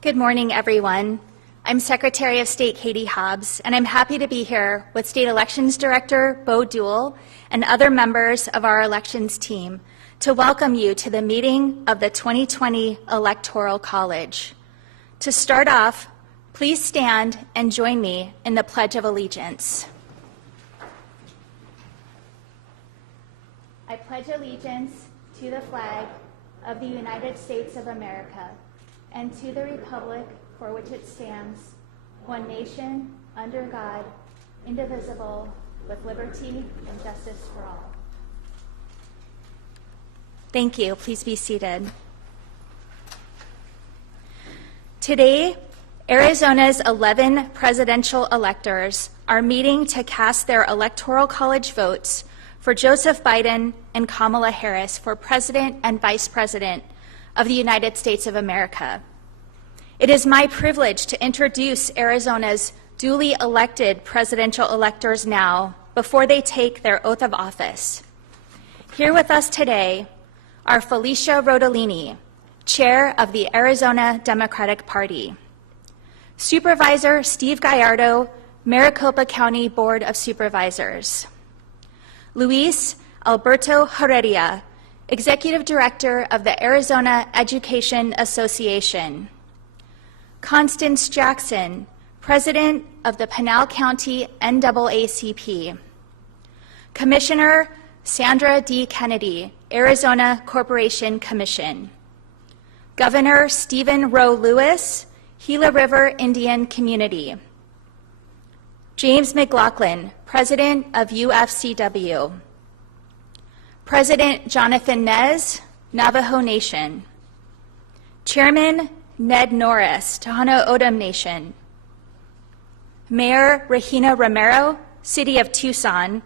Good morning, everyone. I'm Secretary of State Katie Hobbs, and I'm happy to be here with State Elections Director Bo Duell and other members of our elections team to welcome you to the meeting of the 2020 Electoral College. To start off, please stand and join me in the Pledge of Allegiance. I pledge allegiance to the flag of the United States of America and to the republic for which it stands, one nation, under God, indivisible, with liberty and justice for all. Thank you. Please be seated. Today, Arizona's 11 presidential electors are meeting to cast their Electoral College votes for Joseph Biden and Kamala Harris for President and Vice President of the United States of America. It is my privilege to introduce Arizona's duly elected presidential electors now before they take their oath of office. Here with us today are Felicia Rodolini, Chair of the Arizona Democratic Party, Supervisor Steve Gallardo, Maricopa County Board of Supervisors, Luis Alberto Heredia, Executive Director of the Arizona Education Association, Constance Jackson, President of the Pinal County NAACP, Commissioner Sandra D. Kennedy, Arizona Corporation Commission, Governor Stephen Rowe Lewis, Gila River Indian Community, James McLaughlin, President of UFCW, President Jonathan Nez, Navajo Nation, Chairman Ned Norris, Tohono O'odham Nation, Mayor Regina Romero, City of Tucson,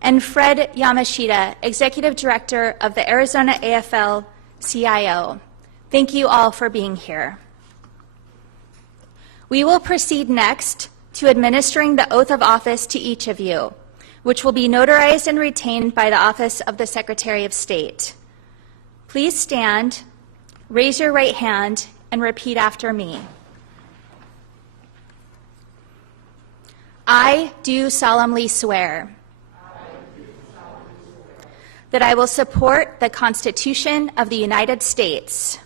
and Fred Yamashita, Executive Director of the Arizona AFL-CIO. Thank you all for being here. We will proceed next to administering the oath of office to each of you, which will be notarized and retained by the Office of the Secretary of State. Please stand, raise your right hand, and repeat after me. I do solemnly swear that I will support the Constitution of the United States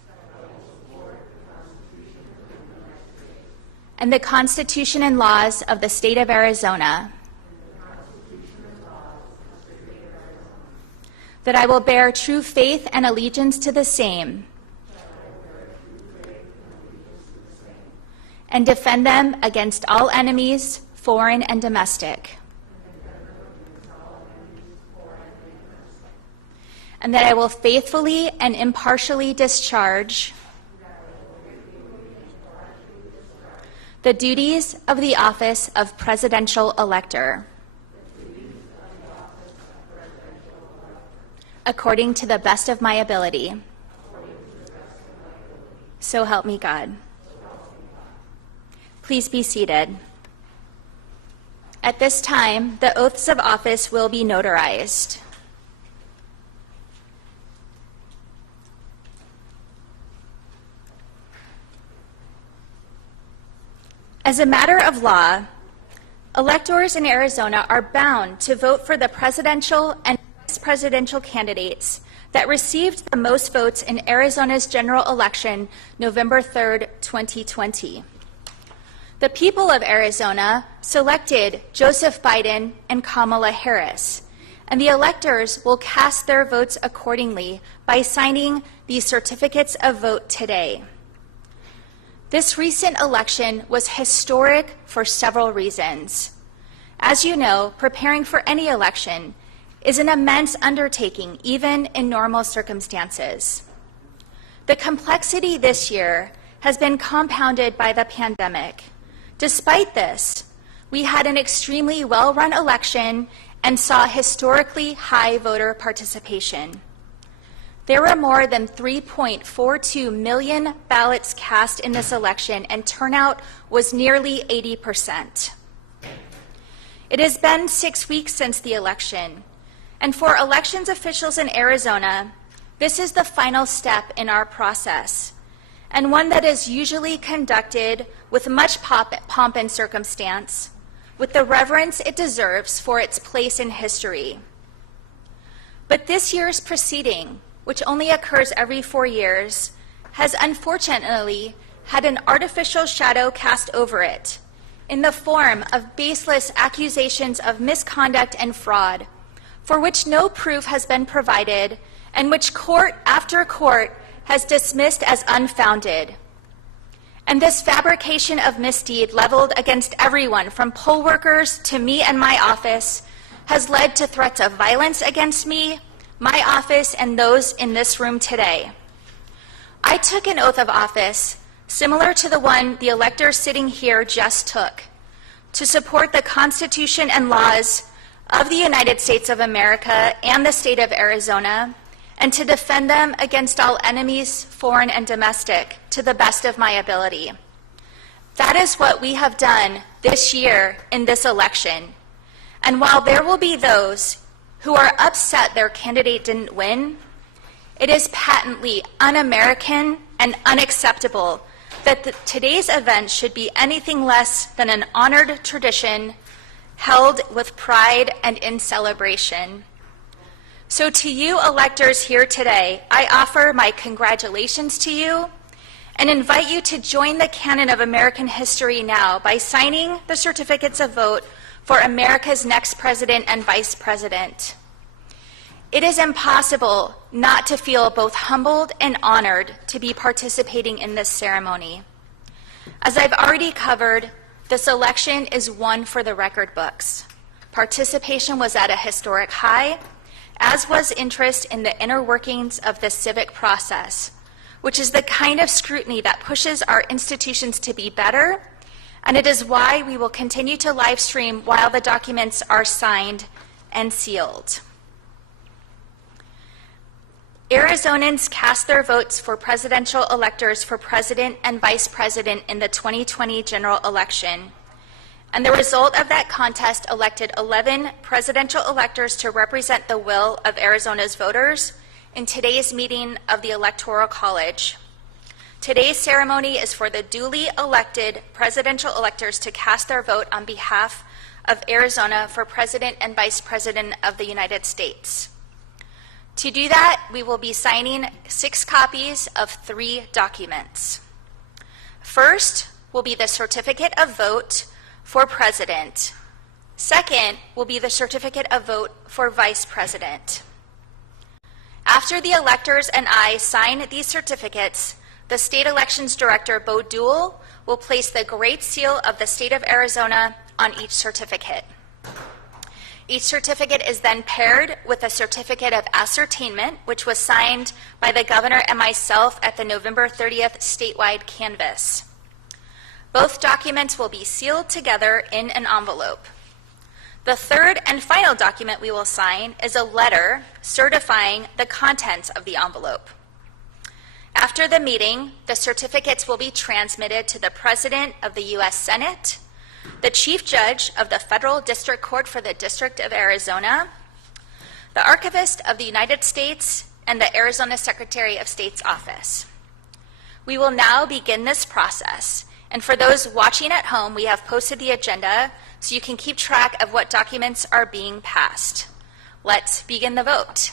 and the Constitution and laws of the State of Arizona, that I will bear true faith and allegiance to the same and defend them against all enemies, foreign and domestic, and that I will faithfully and impartially discharge the duties of the office of Presidential Elector according to the best of my ability. So help me God. Please be seated. At this time, the oaths of office will be notarized. As a matter of law, electors in Arizona are bound to vote for the presidential and vice presidential candidates that received the most votes in Arizona's general election, November 3rd, 2020. The people of Arizona selected Joseph Biden and Kamala Harris, and the electors will cast their votes accordingly by signing these certificates of vote today. This recent election was historic for several reasons. As you know, preparing for any election is an immense undertaking, even in normal circumstances. The complexity this year has been compounded by the pandemic. Despite this, we had an extremely well-run election and saw historically high voter participation. There were more than 3.42 million ballots cast in this election, and turnout was nearly 80%. It has been 6 weeks since the election, and for elections officials in Arizona, this is the final step in our process. and one that is usually conducted with much pomp and circumstance, with the reverence it deserves for its place in history. But this year's proceeding, which only occurs every 4 years, has unfortunately had an artificial shadow cast over it in the form of baseless accusations of misconduct and fraud, for which no proof has been provided and which court after court has dismissed as unfounded. And this fabrication of misdeed leveled against everyone from poll workers to me and my office has led to threats of violence against me, my office, and those in this room today. I took an oath of office similar to the one the electors sitting here just took, to support the Constitution and laws of the United States of America and the state of Arizona, and to defend them against all enemies, foreign and domestic, to the best of my ability. That is what we have done this year in this election. And while there will be those who are upset their candidate didn't win, it is patently un-American and unacceptable that today's event should be anything less than an honored tradition held with pride and in celebration. So to you electors here today, I offer my congratulations to you and invite you to join the canon of American history now by signing the certificates of vote for America's next president and vice president. It is impossible not to feel both humbled and honored to be participating in this ceremony. As I've already covered, this election is one for the record books. Participation was at a historic high, as was interest in the inner workings of the civic process, which is the kind of scrutiny that pushes our institutions to be better, and it is why we will continue to live stream while the documents are signed and sealed. Arizonans cast their votes for presidential electors for president and vice president in the 2020 general election. And the result of that contest elected 11 presidential electors to represent the will of Arizona's voters in today's meeting of the Electoral College. Today's ceremony is for the duly elected presidential electors to cast their vote on behalf of Arizona for president and vice president of the United States. To do that, we will be signing 6 copies of 3 documents. First will be the certificate of vote for president. Second will be the certificate of vote for vice president. After the electors and I sign these certificates, the state elections director, Bo Duell, will place the Great Seal of the state of Arizona on each certificate. Each certificate is then paired with a certificate of ascertainment, which was signed by the governor and myself at the November 30th statewide canvass. Both documents will be sealed together in an envelope. The third and final document we will sign is a letter certifying the contents of the envelope. After the meeting, the certificates will be transmitted to the President of the U.S. Senate, the Chief Judge of the Federal District Court for the District of Arizona, the Archivist of the United States, and the Arizona Secretary of State's office. We will now begin this process, and for those watching at home, we have posted the agenda so you can keep track of what documents are being passed. Let's begin the vote.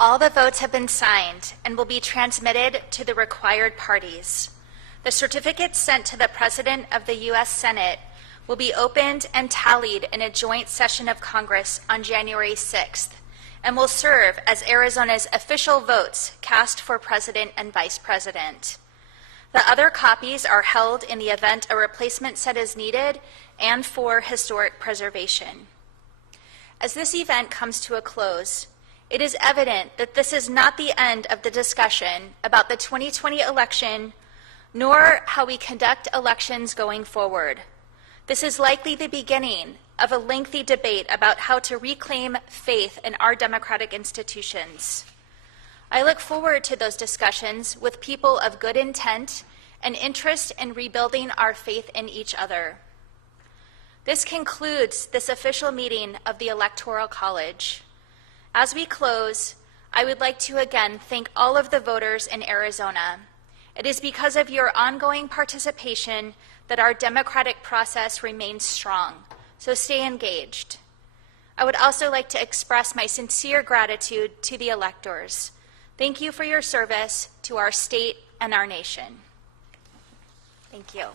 All the votes have been signed and will be transmitted to the required parties. The certificates sent to the President of the U.S. Senate will be opened and tallied in a joint session of Congress on January 6th and will serve as Arizona's official votes cast for President and Vice President. The other copies are held in the event a replacement set is needed and for historic preservation. As this event comes to a close, it is evident that this is not the end of the discussion about the 2020 election, nor how we conduct elections going forward. This is likely the beginning of a lengthy debate about how to reclaim faith in our democratic institutions. I look forward to those discussions with people of good intent and interest in rebuilding our faith in each other. This concludes this official meeting of the Electoral College. As we close, I would like to again thank all of the voters in Arizona. It is because of your ongoing participation that our democratic process remains strong, so stay engaged. I would also like to express my sincere gratitude to the electors. Thank you for your service to our state and our nation. Thank you.